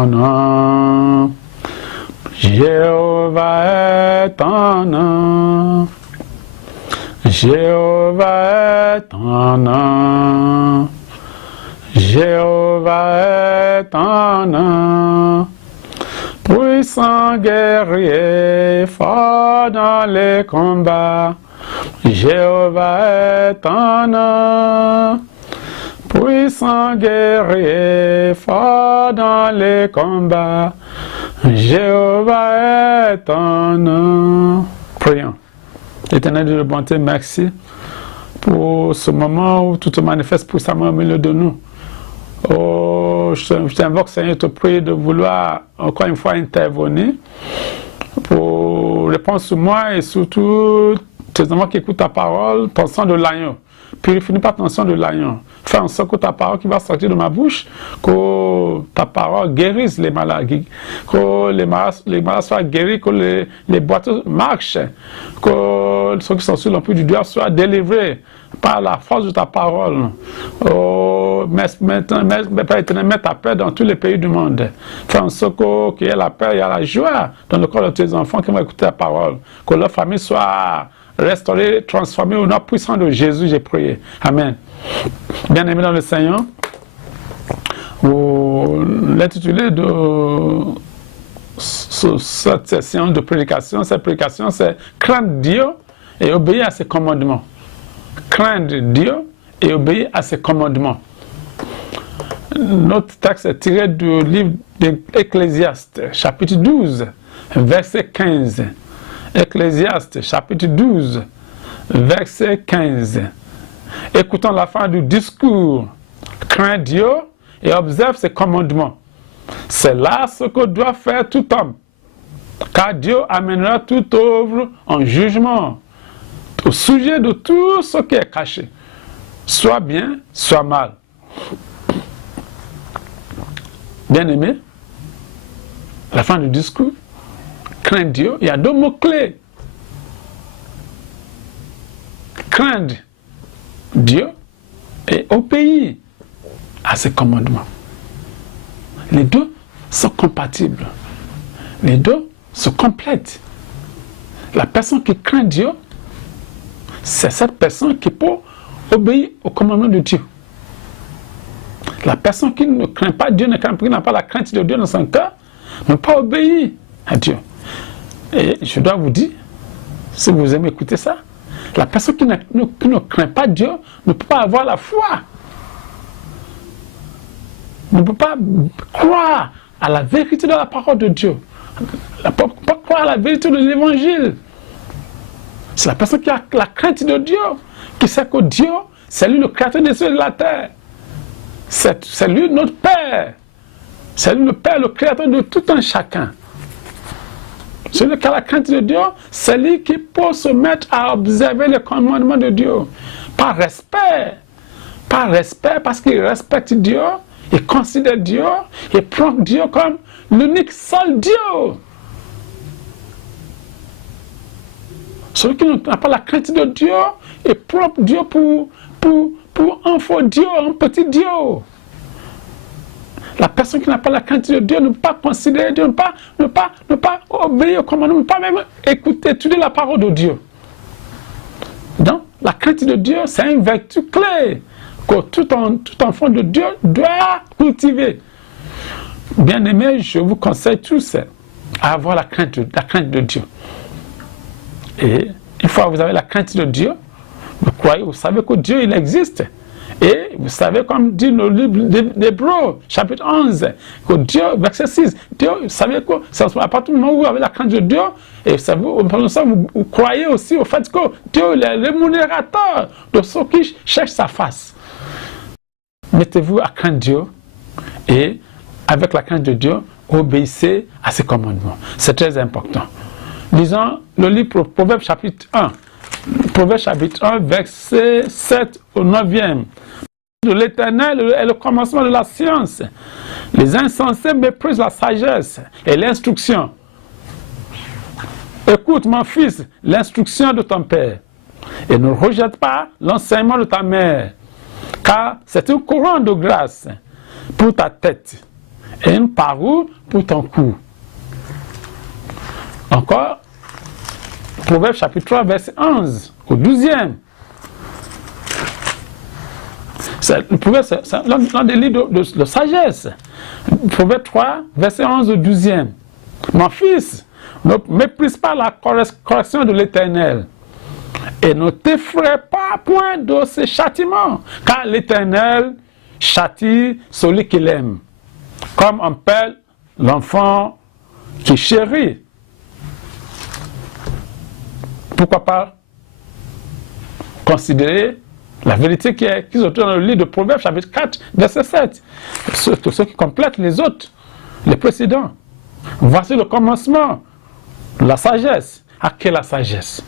ton nom. Jéhovah est ton nom. Jéhovah est ton nom. Jéhovah est ton nom. Puissant guerrier, fort dans les combats. Jéhovah est ton nom. Puissant guerrier, fort dans les combats. Jéhovah est ton nom. Prions. Éternel Dieu de bonté, merci pour ce moment où tout te manifeste puissamment au milieu de nous. Oh, je t'invoque, Seigneur, je te prie de vouloir encore une fois intervenir pour répondre sur moi et surtout tes enfants qui écoutent ta parole, ton sang de l'agneau. Purifie-nous par ton sang de l'agneau. Fais en sorte que ta parole qui va sortir de ma bouche, que ta parole guérisse les malades, que les malades soient guéris, que les boiteux marchent, que ceux qui sont sous l'empire du diable soient délivrés par la force de ta parole. Oh, mais Père éternel, mets ta paix dans tous les pays du monde. Fais en sorte qu'il y ait la paix, il y ait la joie dans le corps de tes enfants qui vont écouter ta parole. Que leur famille soit restaurée, transformée au nom puissant de Jésus, j'ai prié. Amen. Bien-aimés dans le Seigneur, l'intitulé de cette session de prédication, cette prédication, c'est craindre Dieu et obéir à ses commandements. Craindre Dieu et obéir à ses commandements. Notre texte est tiré du livre d'Ecclésiaste, chapitre 12, verset 15. Ecclésiaste, chapitre 12, verset 15. Écoutons la fin du discours. Crains Dieu et observe ses commandements. C'est là ce que doit faire tout homme. Car Dieu amènera toute œuvre en jugement au sujet de tout ce qui est caché, soit bien, soit mal. Bien-aimé, la fin du discours, craindre Dieu, il y a deux mots-clés. Craindre Dieu et obéir à ses commandements. Les deux sont compatibles. Les deux se complètent. La personne qui craint Dieu, c'est cette personne qui peut obéir aux commandements de Dieu. La personne qui ne craint pas Dieu, qui n'a pas la crainte de Dieu dans son cœur, ne peut pas obéir à Dieu. Et je dois vous dire, si vous aimez écouter ça, la personne qui ne craint pas Dieu ne peut pas avoir la foi. Ne peut pas croire à la vérité de la parole de Dieu. Ne peut pas croire à la vérité de l'évangile. C'est la personne qui a la crainte de Dieu, qui sait que Dieu, c'est lui le créateur des cieux et de la terre. C'est lui notre Père. C'est lui le Père, le créateur de tout un chacun. Celui qui a la crainte de Dieu, c'est lui qui peut se mettre à observer les commandements de Dieu. Par respect. Par respect, parce qu'il respecte Dieu, il considère Dieu, il prend Dieu comme l'unique seul Dieu. Celui qui n'a pas la crainte de Dieu, il prend Dieu pour un faux Dieu, un petit Dieu. La personne qui n'a pas la crainte de Dieu ne peut pas considérer Dieu, ne pas obéir au commandement, ne peut pas même étudier la parole de Dieu. Donc, la crainte de Dieu, c'est une vertu clé que tout enfant de Dieu doit cultiver. Bien aimé, je vous conseille tous à avoir la crainte de Dieu. Et une fois que vous avez la crainte de Dieu, vous croyez, vous savez que Dieu, il existe. Et vous savez, comme dit le livre d'Hébreux, chapitre 11, que Dieu, verset 6, Dieu, vous savez que c'est à partir du moment où vous avez la crainte de Dieu, et vous croyez aussi au fait que Dieu est le rémunérateur de ceux qui cherchent sa face. Mettez-vous à craindre Dieu, et avec la crainte de Dieu, obéissez à ses commandements. C'est très important. Lisons le livre Proverbe chapitre 1. Proverbe chapitre 1, verset 7 au 9e. De l'Éternel est le commencement de la science. Les insensés méprisent la sagesse et l'instruction. Écoute, mon fils, l'instruction de ton père, et ne rejette pas l'enseignement de ta mère, car c'est un courant de grâce pour ta tête et une parure pour ton cou. Encore, Proverbe chapitre 3, verset 11 au 12e. Le Proverbe, c'est l'un des livres de sagesse. Proverbe 3, verset 11 au 12e. Mon fils, ne méprise pas la correction de l'Éternel et ne t'effraie pas point de ses châtiments, car l'Éternel châtie celui qu'il aime, comme un père l'enfant qui chérit. Pourquoi pas considérer la vérité qui se trouve dans le livre de Proverbes, chapitre 4, verset 7. Ceux qui complètent les autres, les précédents. Voici le commencement de la sagesse. Acquiert la sagesse.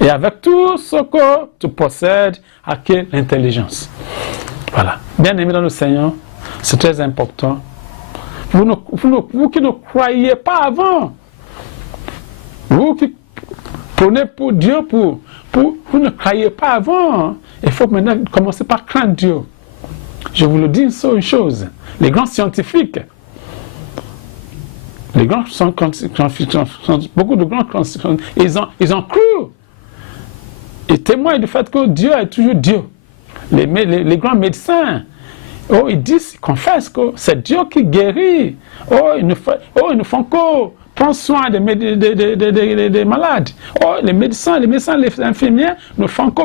Et avec tout ce que tu possèdes, acquiert l'intelligence. Voilà. Bien aimé dans le Seigneur, c'est très important. Vous qui ne croyez pas avant, vous qui prenez pour Dieu, vous ne croyez pas avant. Il faut maintenant commencer par craindre Dieu. Je vous le dis une chose. Les grands scientifiques, beaucoup de grands scientifiques, ils ont cru. Ils témoignent du fait que Dieu est toujours Dieu. Les grands médecins, ils disent, ils confessent que c'est Dieu qui guérit. Ils ne font que prendre soin des malades. Les médecins, les infirmières ne font que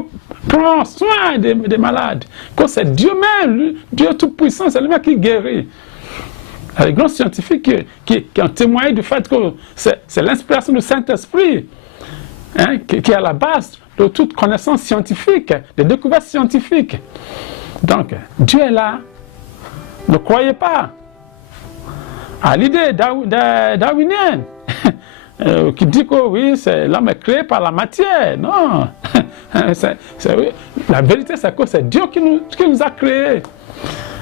prendre soin des malades. Que c'est Dieu même, Dieu Tout-Puissant, c'est lui-même qui guérit. Les grands scientifiques qui ont témoigné du fait que c'est l'inspiration du Saint-Esprit qui est à la base de toute connaissance scientifique, des découvertes scientifiques. Donc, Dieu est là. Ne croyez pas à l'idée darwinienne qui dit que oui, l'homme est créé par la matière. Non. La vérité, c'est que c'est Dieu qui nous a créés.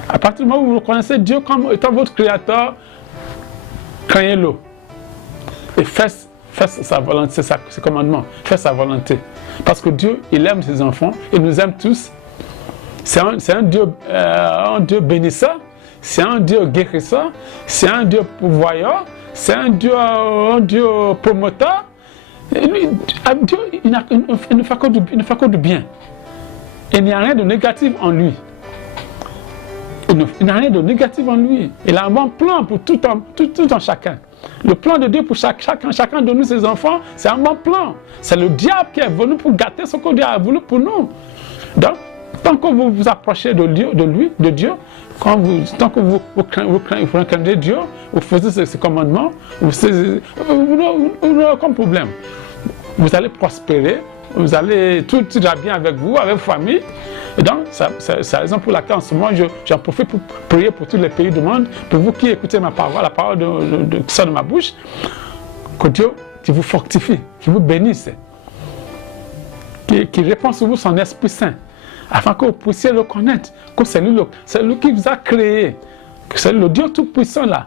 À partir du moment où vous reconnaissez Dieu comme étant votre créateur, craignez-le. Et faites sa volonté, ses commandements. Faites sa volonté. Parce que Dieu, il aime ses enfants, il nous aime tous. C'est un Dieu bénissant, c'est un Dieu guérisseur, c'est un Dieu pourvoyeur, c'est un Dieu promoteur. Dieu, il ne fait que du bien. Il n'y a rien de négatif en lui. Il n'a rien de négatif en lui. Il a un bon plan pour tout en chacun. Le plan de Dieu pour chacun de nous, ses enfants, c'est un bon plan. C'est le diable qui est venu pour gâter ce que Dieu a voulu pour nous. Donc, tant que vous vous approchez de Dieu, tant que vous craignez Dieu, vous faisiez ses commandements, vous n'aurez aucun problème. Vous allez prospérer, tout ira bien avec vous, avec vos familles. Et donc, c'est la raison pour laquelle en ce moment, j'en profite pour prier pour tous les pays du monde, pour vous qui écoutez ma parole, la parole qui sort de ma bouche, que Dieu qui vous fortifie, qui vous bénisse, qui répand sur vous son Esprit Saint, afin que vous puissiez le connaître, que c'est lui qui vous a créé, que c'est le Dieu Tout-Puissant là,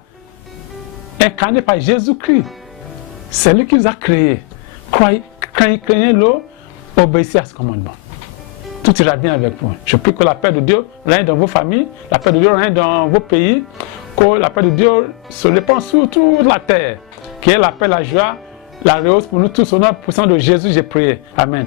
incarné par Jésus-Christ. C'est lui qui vous a créé. Craignez-le, obéissez à ce commandement. Tout ira bien avec vous. Je prie que la paix de Dieu règne dans vos familles, la paix de Dieu règne dans vos pays, que la paix de Dieu se répand sur toute la terre, qui est la paix, la joie, la réhausse pour nous tous. Au nom puissant de Jésus, j'ai prié. Amen.